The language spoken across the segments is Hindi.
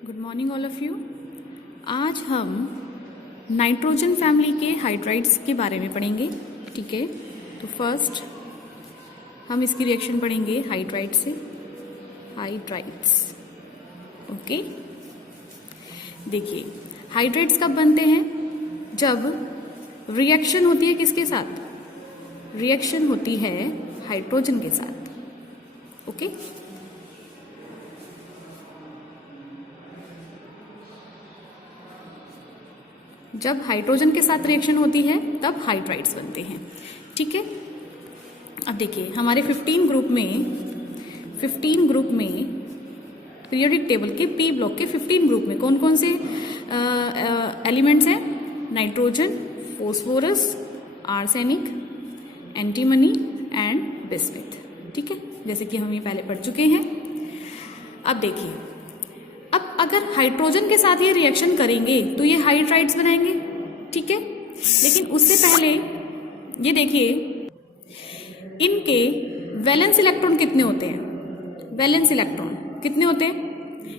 Good morning all of you. आज हम नाइट्रोजन फैमिली के हाइड्राइड्स के बारे में पढ़ेंगे। ठीक है, तो फर्स्ट हम इसकी रिएक्शन पढ़ेंगे हाइड्राइड से। Hydrides, okay. देखिए, हाइड्राइड्स कब बनते हैं? जब रिएक्शन होती है किसके साथ? रिएक्शन होती है हाइड्रोजन के साथ, ओके। जब हाइड्रोजन के साथ रिएक्शन होती है तब हाइड्राइड्स बनते हैं। ठीक है, अब देखिए हमारे 15 ग्रुप में पीरियोडिक टेबल के पी ब्लॉक के 15 ग्रुप में कौन कौन से एलिमेंट्स हैं? Nitrogen, phosphorus, arsenic, antimony and bismuth. ठीक है, जैसे कि हम ये पहले पढ़ चुके हैं। अब देखिए, अब अगर हाइड्रोजन के साथ ये रिएक्शन करेंगे तो ये हाइड्राइड्स बनाएंगे। ठीक है, लेकिन उससे पहले ये देखिए इनके वैलेंस इलेक्ट्रॉन कितने होते हैं? वैलेंस इलेक्ट्रॉन कितने होते हैं?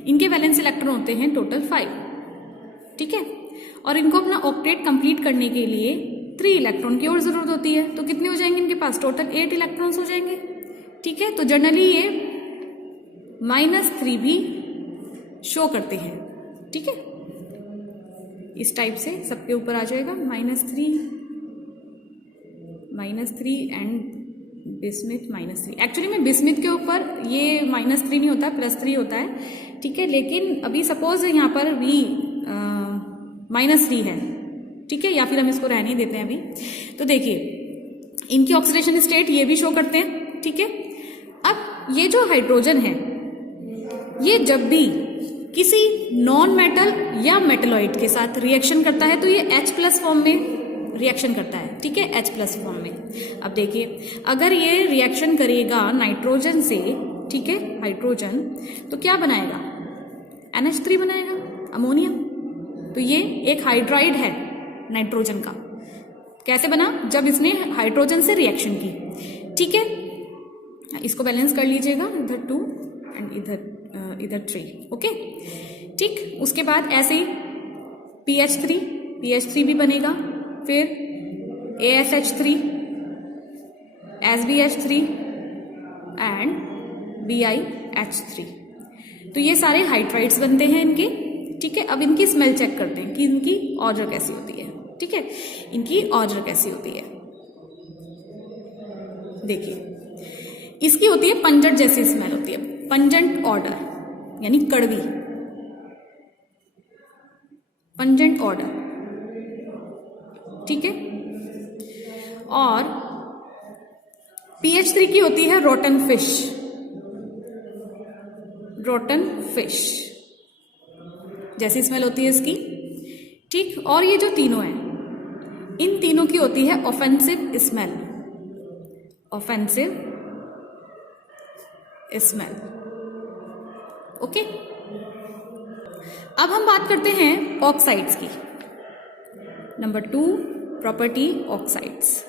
इनके वैलेंस इलेक्ट्रॉन होते हैं टोटल 5। ठीक है, और इनको अपना ऑक्टेट कंप्लीट करने के लिए 3 इलेक्ट्रॉन की और जरूरत होती है। तो कितने हो जाएंगे इनके पास? टोटल 8 इलेक्ट्रॉन्स हो जाएंगे। ठीक है, तो जनरली ये -3 भी शो करते हैं। ठीक है, इस टाइप से सबके ऊपर आ जाएगा -3 एंड बिस्मिथ -3। एक्चुअली में बिस्मिथ के ऊपर ये -3 नहीं होता, +3 होता है। ठीक है, लेकिन अभी सपोज यहाँ पर भी -3 है। ठीक है, या फिर हम इसको रहने देते हैं अभी। तो देखिए इनकी ऑक्सीडेशन स्टेट ये भी शो करते हैं। ठीक है, अब ये जो हाइड्रोजन है ये जब भी किसी नॉन मेटल या मेटलॉइड के साथ रिएक्शन करता है तो ये H+ फॉर्म में रिएक्शन करता है। ठीक है, H+ फॉर्म में। अब देखिए अगर ये रिएक्शन करेगा नाइट्रोजन से, ठीक है, हाइड्रोजन, तो क्या बनाएगा? NH3 बनाएगा, अमोनियम। तो ये एक हाइड्राइड है नाइट्रोजन का। कैसे बना? जब इसने हाइड्रोजन से रिएक्शन की। ठीक है, इसको बैलेंस कर लीजिएगा, इधर 2 एंड इधर 3। ओके, ठीक। उसके बाद ऐसे ही PH3 भी बनेगा, फिर ASH3, SBH3 एंड BiH3। तो ये सारे हाइड्राइड्स बनते हैं इनके। ठीक है, अब इनकी स्मेल चेक करते हैं कि इनकी ऑर्डर कैसी होती है। ठीक है, इनकी ऑर्डर कैसी होती है? देखिए इसकी होती है पंजेंट जैसी स्मेल होती है, पंजेंट ऑर्डर, यानी कड़वी, पंजेंट ऑर्डर। ठीक है, और PH3 की होती है रोटन फिश जैसी स्मेल होती है इसकी। ठीक, और ये जो तीनों हैं इन तीनों की होती है ऑफेंसिव स्मेल। ओके, अब हम बात करते हैं ऑक्साइड्स की। Number 2 property oxides.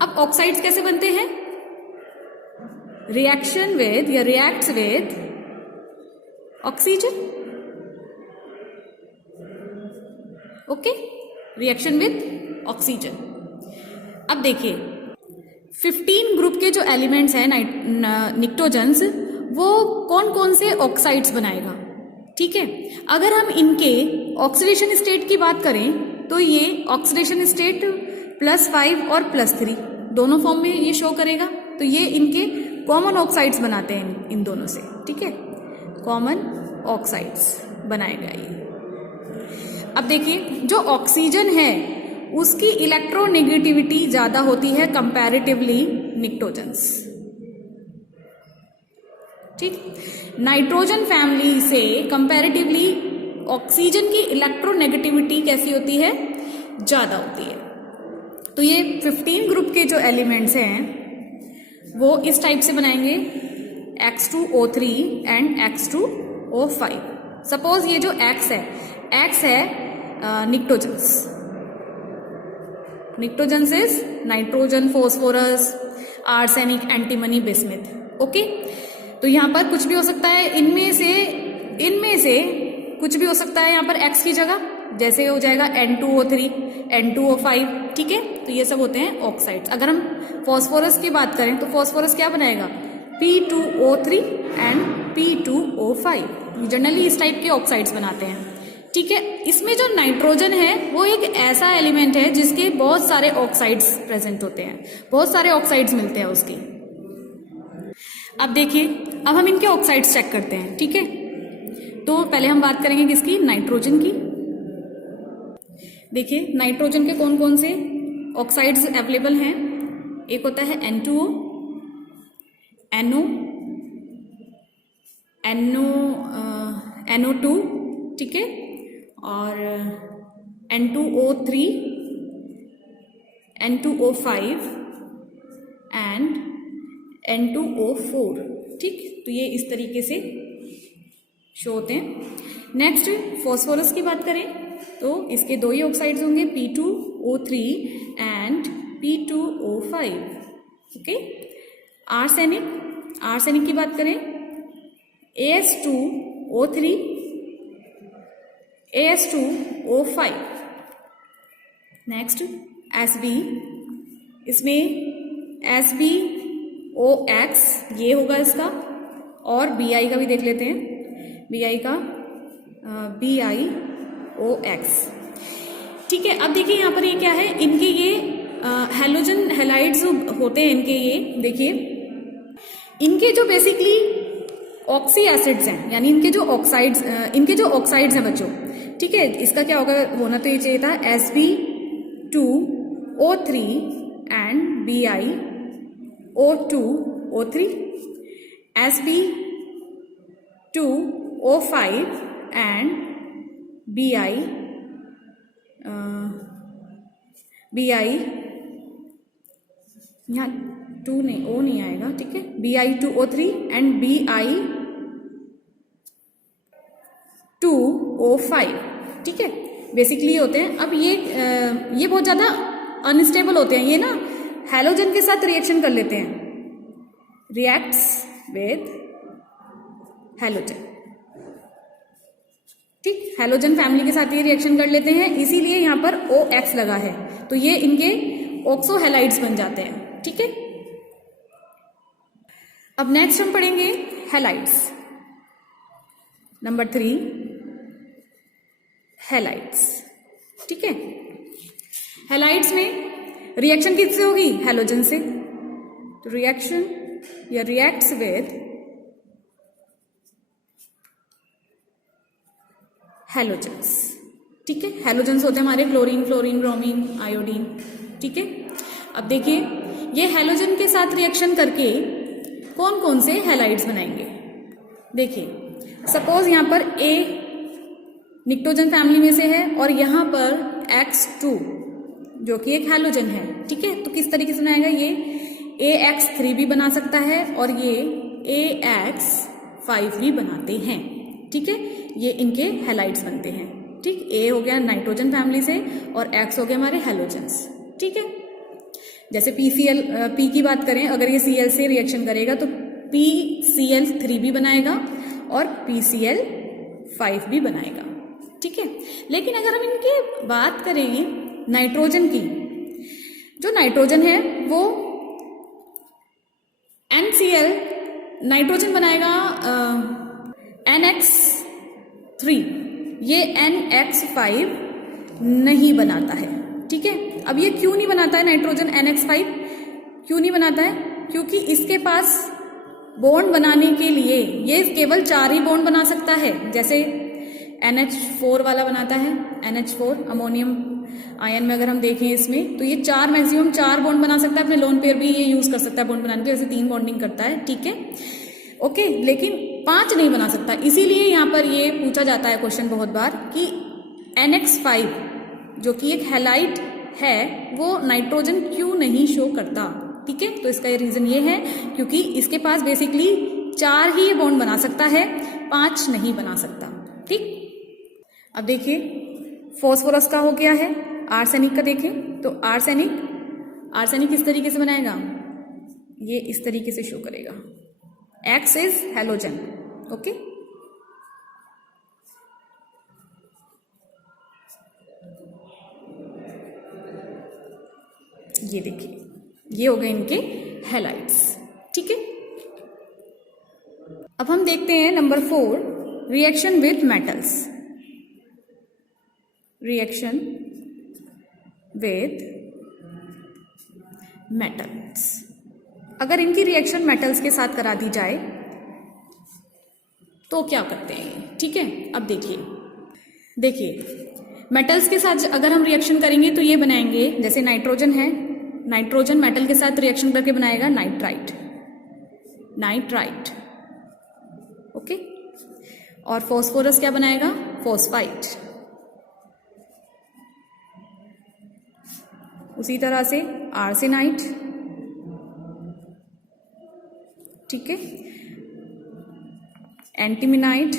अब ऑक्साइड्स कैसे बनते हैं? रिएक्शन विद या reacts with oxygen. Okay, reaction with oxygen. अब देखिए 15 ग्रुप के जो एलिमेंट्स हैं निक्टोजन्स, वो कौन कौन से ऑक्साइड्स बनाएगा? ठीक है, अगर हम इनके ऑक्सीडेशन स्टेट की बात करें तो ये ऑक्सीडेशन स्टेट +5 और +3 दोनों फॉर्म में ये शो करेगा। तो ये इनके कॉमन ऑक्साइड्स बनाते हैं इन दोनों से। ठीक है, कॉमन ऑक्साइड्स बनाएगा ये। अब देखिए जो ऑक्सीजन है उसकी इलेक्ट्रोनेगेटिविटी ज्यादा होती है कंपैरेटिवली निक्टोजन्स। ठीक, नाइट्रोजन फैमिली से कंपैरेटिवली ऑक्सीजन की इलेक्ट्रोनेगेटिविटी कैसी होती है? ज्यादा होती है। तो ये 15 ग्रुप के जो एलिमेंट्स हैं वो इस टाइप से बनाएंगे, X2O3 एंड X2O5। सपोज ये जो X है pnictogens is nitrogen, phosphorus, arsenic, antimony, bismuth. Okay, तो यहाँ पर कुछ भी हो सकता है, इनमें से कुछ भी हो सकता है यहाँ पर X की जगह, जैसे हो जाएगा N2O3, N2O5, ठीक है। तो ये सब होते हैं ऑक्साइड्स। अगर हम फॉस्फोरस की बात करें तो फॉस्फोरस क्या बनाएगा, P2O3 एंड P2O5। जनरली इस टाइप के ऑक्साइड्स बनाते हैं, ठीक है। इसमें जो नाइट्रोजन है वो एक ऐसा एलिमेंट है जिसके बहुत सारे ऑक्साइड्स प्रेजेंट होते हैं, बहुत सारे ऑक्साइड्स मिलते हैं उसके। अब देखिए, अब हम इनके ऑक्साइड्स चेक करते हैं, ठीक है। तो पहले हम बात करेंगे किसकी, नाइट्रोजन की। देखिए नाइट्रोजन के कौन कौन से ऑक्साइड्स अवेलेबल हैं। एक होता है N2O, NO2, ठीक है, और N2O3, N2O5 एंड N2O4, ठीक। तो ये इस तरीके से शो होते हैं। नेक्स्ट फॉस्फोरस की बात करें तो इसके दो ही ऑक्साइड्स होंगे, P2O3 and P2O5, okay. Arsenic की बात करें, As2O3, As2O5। नेक्स्ट Sb, इसमें SbOX ये होगा इसका, और Bi का भी देख लेते हैं, Bi का BiOX, ठीक है। अब देखिए यहाँ पर ये क्या है, इनके ये हैलोजन हैलाइड्स होते हैं इनके, ये देखिए इनके जो बेसिकली ऑक्सी एसिड्स हैं, यानी इनके जो ऑक्साइड्स हैं बच्चों, ठीक है। इसका क्या होगा, होना तो ये चाहिए था Sb2O3 and BiO2O3, Sb2O5 and BI यहाँ 2 नहीं, O नहीं आएगा, ठीक है। Bi2O3 एंड Bi2O5, ठीक है। बेसिकली होते हैं। अब ये बहुत ज्यादा अनस्टेबल होते हैं, ये ना हैलोजन के साथ रिएक्शन कर लेते हैं, रिएक्ट्स विद हैलोजन, ठीक। हैलोजन फैमिली के साथ ये रिएक्शन कर लेते हैं, इसीलिए यहां पर OX लगा है, तो ये इनके ऑक्सो हैलाइड्स बन जाते हैं, ठीक है। अब नेक्स्ट हम पढ़ेंगे हैलाइड्स। नंबर 3 हैलाइड्स, ठीक है। हैलाइड्स में रिएक्शन किससे होगी, हैलोजन से। तो रिएक्शन या रिएक्ट्स विद हैलोजन्स, ठीक है। हैलोजन्स होते हैं हमारे क्लोरीन, ब्रोमीन, आयोडीन, ठीक है। अब देखिए ये हैलोजन के साथ रिएक्शन करके कौन कौन से हैलाइड्स बनाएंगे। देखिए सपोज यहां पर A निक्टोजन फैमिली में से है और यहां पर X2 जो कि एक हैलोजन है, ठीक है। तो किस तरीके से बनाएगा, ये AX3 भी बना सकता है और ये AX5 भी बनाते हैं, ठीक है। ये इनके हैलाइड्स बनते हैं, ठीक। A हो गया नाइट्रोजन फैमिली से और X हो गया हमारे हैलोजन्स, ठीक है। जैसे P की बात करें, अगर ये Cl से रिएक्शन करेगा तो PCl3 भी बनाएगा और PCl5 भी बनाएगा, ठीक है। लेकिन अगर हम इनकी बात करें नाइट्रोजन की, जो नाइट्रोजन है वो NCl नाइट्रोजन बनाएगा NX3, ये NX5 नहीं बनाता है, ठीक है। अब ये क्यों नहीं बनाता है नाइट्रोजन NX5, क्यों नहीं बनाता है, क्योंकि इसके पास बॉन्ड बनाने के लिए ये केवल 4 ही बॉन्ड बना सकता है। जैसे NH4 वाला बनाता है, NH4 अमोनियम आयन में अगर हम देखें इसमें, तो ये मैक्सिमम 4 बॉन्ड बना सकता है। अपने लोन पेयर भी ये यूज कर सकता है बॉन्ड बनाने के, वैसे 3 बॉन्डिंग करता है, ठीक है, ओके। लेकिन 5 नहीं बना सकता, इसीलिए यहाँ पर ये पूछा जाता है क्वेश्चन बहुत बार कि NX5 जो कि एक हैलाइड है वो नाइट्रोजन क्यों नहीं शो करता, ठीक है। तो इसका ये रीजन ये है क्योंकि इसके पास बेसिकली 4 ही बॉन्ड बना सकता है, 5 नहीं बना सकता, ठीक। अब देखिए फॉस्फोरस का हो गया है, आर्सेनिक का देखें तो आर्सेनिक किस तरीके से बनाएगा, ये इस तरीके से शो करेगा, X is halogen. ओके, ये देखिए, ये हो गए इनके हैलाइड्स। ठीक है, अब हम देखते हैं number 4, reaction with metals. Reaction with metals, अगर इनकी रिएक्शन मेटल्स के साथ करा दी जाए तो क्या करते हैं। ठीक है, अब देखिए मेटल्स के साथ अगर हम रिएक्शन करेंगे तो ये बनाएंगे, जैसे नाइट्रोजन है, नाइट्रोजन मेटल के साथ रिएक्शन करके बनाएगा नाइट्राइट। ओके, और फॉस्फोरस क्या बनाएगा, फॉस्फाइट। उसी तरह से आर्सेनाइट। ठीक है, एंटीमिनाइट,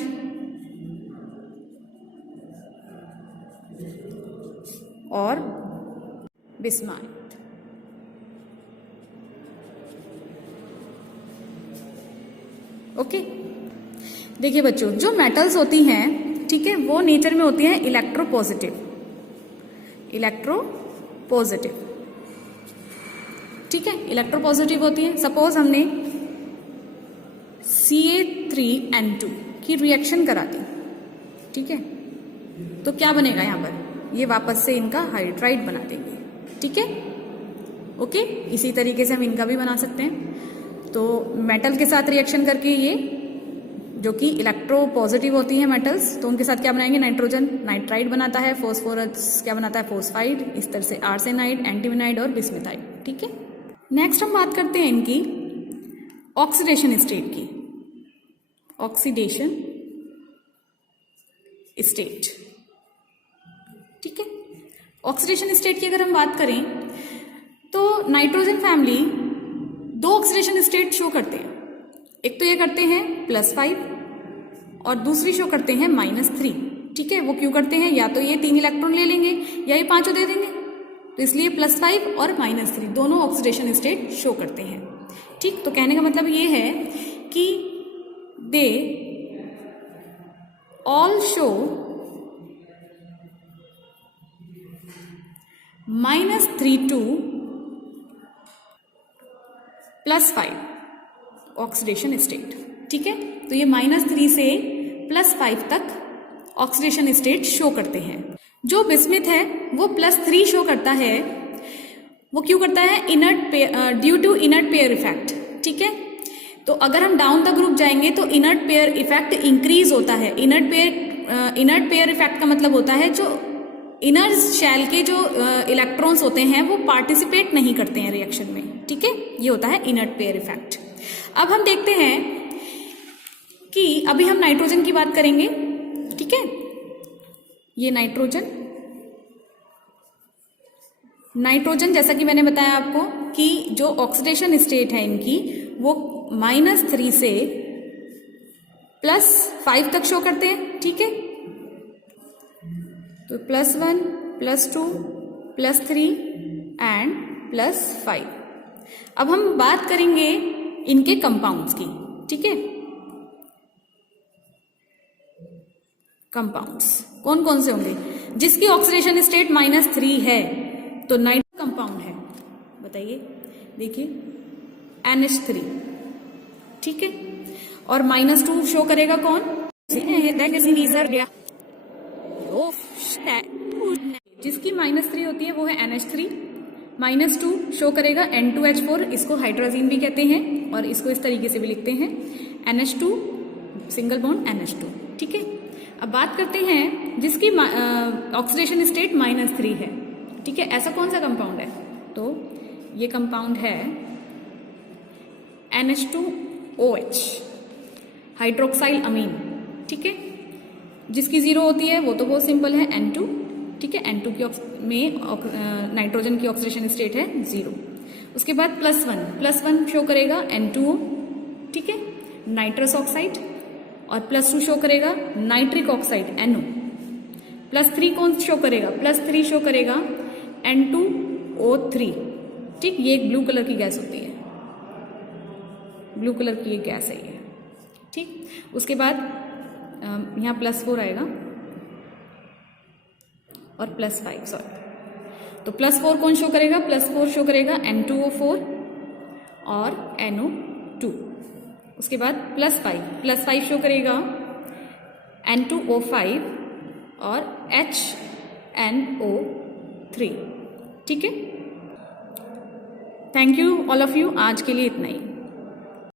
और बिस्माइट। ओके, देखिए बच्चों, जो मेटल्स होती हैं, ठीक है, वो नेचर में होती हैं इलेक्ट्रोपॉजिटिव। ठीक है, इलेक्ट्रोपॉजिटिव होती है। सपोज हमने Ca3N2 की रिएक्शन करा दी, ठीक है, तो क्या बनेगा यहाँ पर, ये वापस से इनका हाइड्राइड बना देंगे। ठीक है, ओके, इसी तरीके से हम इनका भी बना सकते हैं। तो मेटल के साथ रिएक्शन करके ये जो कि इलेक्ट्रोपॉजिटिव होती हैं मेटल्स, तो उनके साथ क्या बनाएंगे, नाइट्रोजन नाइट्राइड बनाता है, फॉस्फोरस क्या बनाता है, फॉस्फाइड, इस तरह से आर्सेनाइड, एंटीमिनाइड और बिस्मिथाइड। ठीक है, नेक्स्ट हम बात करते हैं इनकी ऑक्सीडेशन स्टेट की। ऑक्सीडेशन स्टेट, ठीक है, ऑक्सीडेशन स्टेट की अगर हम बात करें तो nitrogen family 2 oxidation state show करते हैं। एक तो ये करते हैं +5 और दूसरी शो करते हैं -3। ठीक है, वो क्यों करते हैं, या तो ये 3 इलेक्ट्रॉन ले लेंगे या ये 5 दे देंगे, तो इसलिए +5 और -3 दोनों ऑक्सीडेशन स्टेट शो करते हैं। ठीक, तो कहने का मतलब ये है कि they all show -3 to +5 oxidation state. ठीक है, तो ये -3 से +5 तक ऑक्सीडेशन स्टेट शो करते हैं। जो बिस्मिथ है वो +3 शो करता है, वो क्यों करता है, due to inert pair effect. ठीक है, तो अगर हम डाउन द ग्रुप जाएंगे तो इनर्ट पेयर इफेक्ट इंक्रीज होता है। इनर्ट पेयर इफेक्ट का मतलब होता है जो इनर शेल के जो इलेक्ट्रॉन्स होते हैं वो पार्टिसिपेट नहीं करते हैं रिएक्शन में। ठीक है, ये होता है इनर्ट पेयर इफेक्ट। अब हम देखते हैं कि अभी हम नाइट्रोजन की बात करेंगे। ठीक है, ये नाइट्रोजन जैसा कि मैंने बताया आपको कि जो ऑक्सीडेशन स्टेट है इनकी वो -3 से +5 तक शो करते हैं। ठीक है, तो +1, +2, +3 एंड +5। अब हम बात करेंगे इनके कंपाउंड्स की। ठीक है, कंपाउंड्स कौन कौन से होंगे, जिसकी ऑक्सीडेशन स्टेट -3 है तो नाइट्रो कंपाउंड है, बताइए। देखिए NH3, ठीक है, और -2 शो करेगा कौन, जिसकी -3 होती है वो है NH3। -2 शो करेगा N2H4, इसको हाइड्रोजीन भी कहते हैं और इसको इस तरीके से भी लिखते हैं NH2 सिंगल बॉन्ड NH2। ठीक है, अब बात करते हैं जिसकी ऑक्सीडेशन स्टेट -3 है। ठीक है, ऐसा कौन सा कंपाउंड है, तो ये कंपाउंड है NH2OH, हाइड्रोक्साइल अमीन। ठीक है, जिसकी 0 होती है वो तो बहुत सिंपल है N2। ठीक है, N2 में नाइट्रोजन की ऑक्सीडेशन स्टेट है 0। उसके बाद +1 शो करेगा N2O। ठीक है, नाइट्रस ऑक्साइड, और +2 शो करेगा नाइट्रिक ऑक्साइड NO। +3 कौन शो करेगा, +3 शो करेगा N2O3। ठीक, ये एक ब्लू कलर की गैस होती है, ब्लू कलर की एक गैस है ये। ठीक। उसके बाद यहाँ +4 आएगा और +5, सॉरी। तो +4 कौन शो करेगा? +4 शो करेगा N2O4 और NO2। उसके बाद +5 शो करेगा N2O5 और HNO3। ठीक है, thank you all of you. आज के लिए इतना ही।